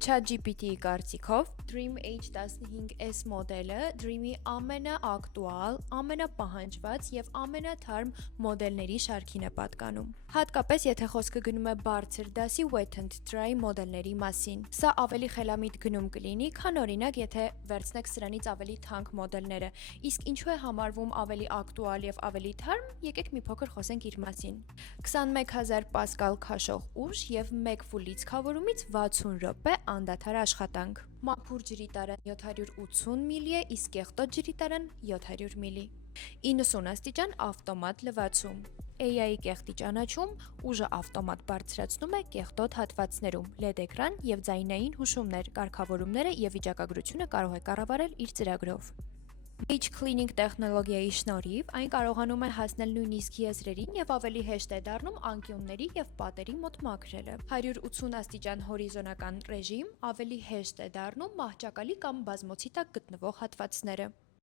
ChatGPT-ի կարծիքով Dream H15s մոդելը Dream-ի ամենաակտուալ, ամենապահանջված եւ ամենաթարմ մոդելների շարքին է պատկանում։ Հատկապես եթե խոսքը գնում է բարձր դասի wet and dry մոդելների մասին։ Սա ավելի խելամիտ գնում կլինի, քան օրինակ եթե վերցնեք սրանից ավելի թանկ մոդելները։ Իսկ ինչու է համարվում ավելի ակտուալ եւ ավելի թարմ, եկեք մի փոքր խոսենք իր մասին։ 21000 պասկալ քաշող ուժ եւ 1 ֆուլ լիցքավորումից 60 րոպե անդադար աշխատանք։ Մաքուր ջրի տարան 780 մილი է, իսկ կեղտոտ ջրի տարան 700 մილი։ 90 աստիճան ավտոմատ լվացում։ AI-ի կեղտի ճանաչում, ուժը ավտոմատ բարձրացնում է կեղտոտ հատվածներում, LED էկրան եւ ձայնային հուշումներ, կարգավորումները եւ վիճակագրությունը կարող է կառավարել իր ծրագրով։ Edge Cleaning տեխնոլոգիայի շնորհիվ այն կարողանում է հասնել նույնիսկ եզրերին եւ ավելի հեշտ է դառնում անկյունների եւ պատերի մոտ մաքրելը։ 180 աստիճան հորիզոնական ռեժիմ ավելի հեշտ է դառնում մահճակալի կամ բազմոցի տակ գտնվող հատվածները։